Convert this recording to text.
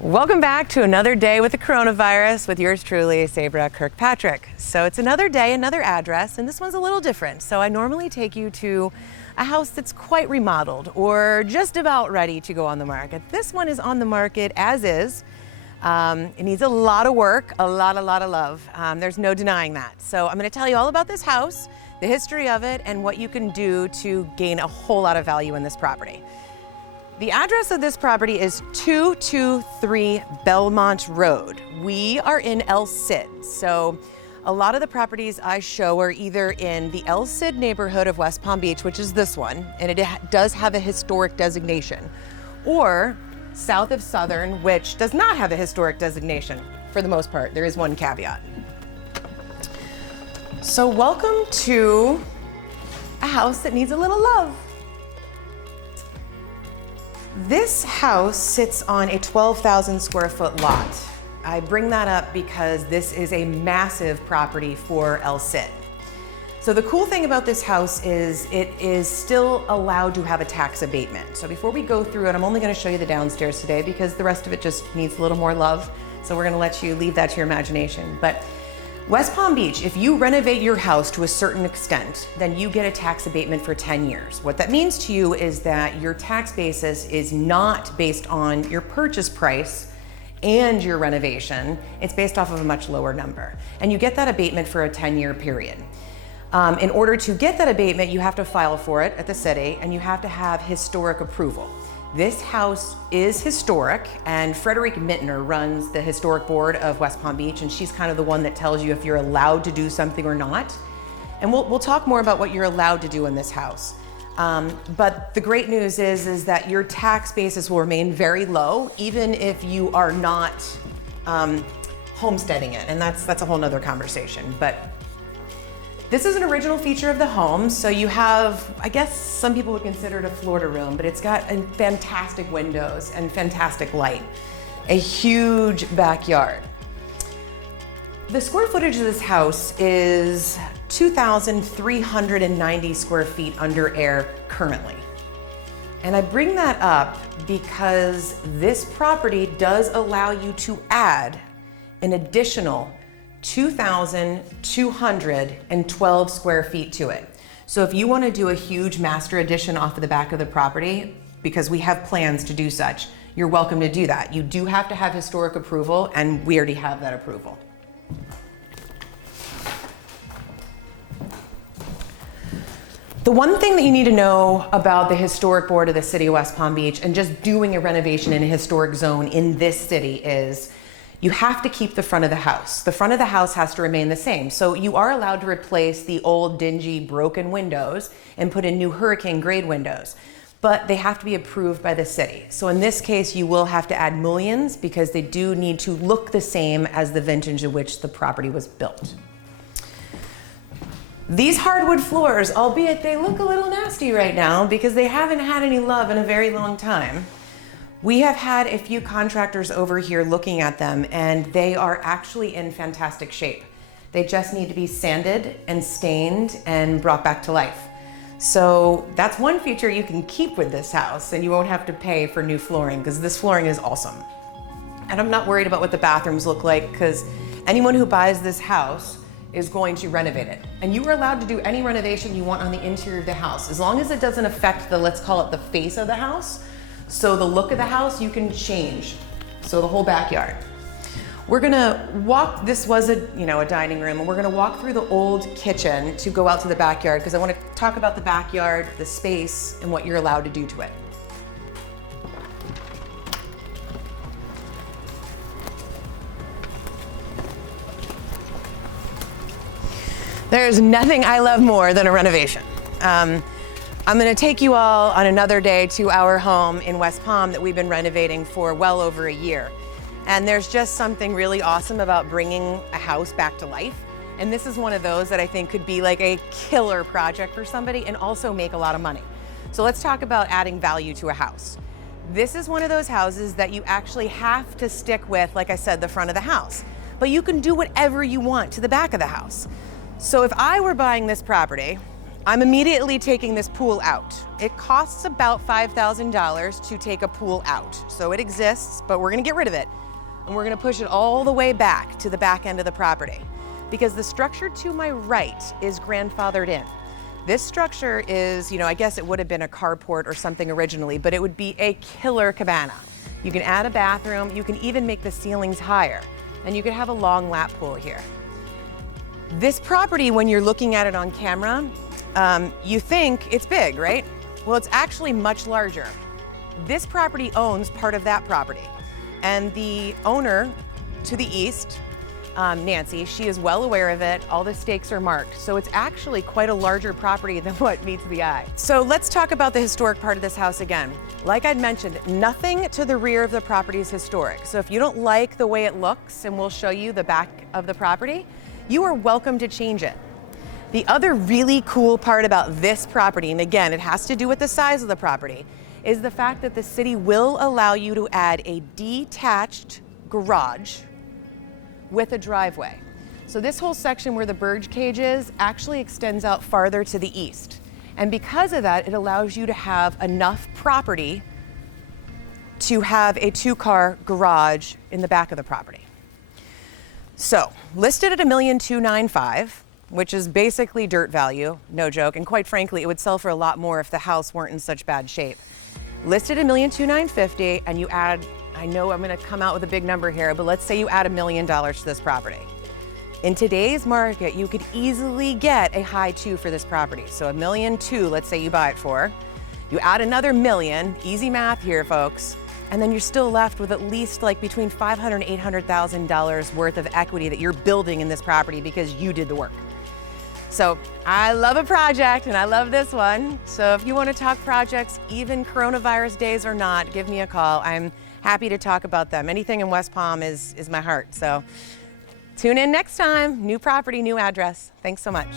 Welcome back to another day with the coronavirus with yours truly, Sabra Kirkpatrick. So it's another day, another address, and this one's a little different. So I normally take you to a house that's quite remodeled or just about ready to go on the market. This one is on the market as is. It needs a lot of work, a lot of love. There's no denying that. So I'm going to tell you all about this house, the history of it, and what you can do to gain a whole lot of value in this property. The address of this property is 223 Belmonte Road. We are in El Cid, so a lot of the properties I show are either in the El Cid neighborhood of West Palm Beach, which is this one, and it does have a historic designation, or south of Southern, which does not have a historic designation for the most part. There is one caveat. So welcome to a house that needs a little love. This house sits on a 12,000 square foot lot. I bring that up because this is a massive property for El Cid. So the cool thing about this house is it is still allowed to have a tax abatement. So before we go through it, I'm only going to show you the downstairs today because the rest of it just needs a little more love. So we're going to let you leave that to your imagination. But West Palm Beach, if you renovate your house to a certain extent, then you get a tax abatement for 10 years. What that means to you is that your tax basis is not based on your purchase price and your renovation. It's based off of a much lower number. And you get that abatement for a 10-year period. In order to get that abatement, you have to file for it at the city and you have to have historic approval. This house is historic, and Frederick Mittner runs the historic board of West Palm Beach, and she's kind of the one that tells you if you're allowed to do something or not. And we'll talk more about what you're allowed to do in this house. But the great news is that your tax basis will remain very low, even if you are not homesteading it, and that's a whole nother conversation. But this is an original feature of the home, so you have, I guess some people would consider it a Florida room, but it's got fantastic windows and fantastic light. A huge backyard. The square footage of this house is 2,390 square feet under air currently. And I bring that up because this property does allow you to add an additional 2,212 square feet to it. So if you want to do a huge master addition off of the back of the property, because we have plans to do such, you're welcome to do that. You do have to have historic approval, and we already have that approval. The one thing that you need to know about the historic board of the city of West Palm Beach and just doing a renovation in a historic zone in this city is you have to keep the front of the house. The front of the house has to remain the same. So you are allowed to replace the old, dingy, broken windows and put in new hurricane grade windows, but they have to be approved by the city. So in this case, you will have to add mullions because they do need to look the same as the vintage in which the property was built. These hardwood floors, albeit they look a little nasty right now because they haven't had any love in a very long time. We have had a few contractors over here looking at them, and they are actually in fantastic shape. They just need to be sanded and stained and brought back to life. So that's one feature you can keep with this house, and you won't have to pay for new flooring because this flooring is awesome. And I'm not worried about what the bathrooms look like because anyone who buys this house is going to renovate it. And you are allowed to do any renovation you want on the interior of the house, as long as it doesn't affect the, let's call it the face of the house. So the look of the house you can change. So the whole backyard. We're gonna walk, this was a dining room, and we're gonna walk through the old kitchen to go out to the backyard because I want to talk about the backyard, the space, and what you're allowed to do to it. There's nothing I love more than a renovation. I'm gonna take you all on another day to our home in West Palm that we've been renovating for well over a year. And there's just something really awesome about bringing a house back to life. And this is one of those that I think could be like a killer project for somebody and also make a lot of money. So let's talk about adding value to a house. This is one of those houses that you actually have to stick with, like I said, the front of the house. But you can do whatever you want to the back of the house. So if I were buying this property, I'm immediately taking this pool out. It costs about $5,000 to take a pool out. So it exists, but we're gonna get rid of it. And we're gonna push it all the way back to the back end of the property because the structure to my right is grandfathered in. This structure is, I guess it would have been a carport or something originally, but it would be a killer cabana. You can add a bathroom, you can even make the ceilings higher, and you could have a long lap pool here. This property, when you're looking at it on camera, you think it's big, right? Well, it's actually much larger. This property owns part of that property. And the owner to the east, Nancy, she is well aware of it. All the stakes are marked. So it's actually quite a larger property than what meets the eye. So let's talk about the historic part of this house again. Like I'd mentioned, nothing to the rear of the property is historic. So if you don't like the way it looks, and we'll show you the back of the property, you are welcome to change it. The other really cool part about this property, and again, it has to do with the size of the property, is the fact that the city will allow you to add a detached garage with a driveway. So this whole section where the bird cage is actually extends out farther to the east. And because of that, it allows you to have enough property to have a 2-car garage in the back of the property. So listed at $1,295,000, which is basically dirt value, no joke, and quite frankly, it would sell for a lot more if the house weren't in such bad shape. Listed at $1,295,000, and you add, I know I'm gonna come out with a big number here, but let's say you add $1 million to this property. In today's market, you could easily get a high 2 for this property. So $1.2 million, let's say you buy it for. You add another $1 million, easy math here, folks, and then you're still left with at least like between $500,000 and $800,000 worth of equity that you're building in this property because you did the work. So I love a project, and I love this one. So if you want to talk projects, even coronavirus days or not, give me a call. I'm happy to talk about them. Anything in West Palm is my heart. So tune in next time. New property, new address. Thanks so much.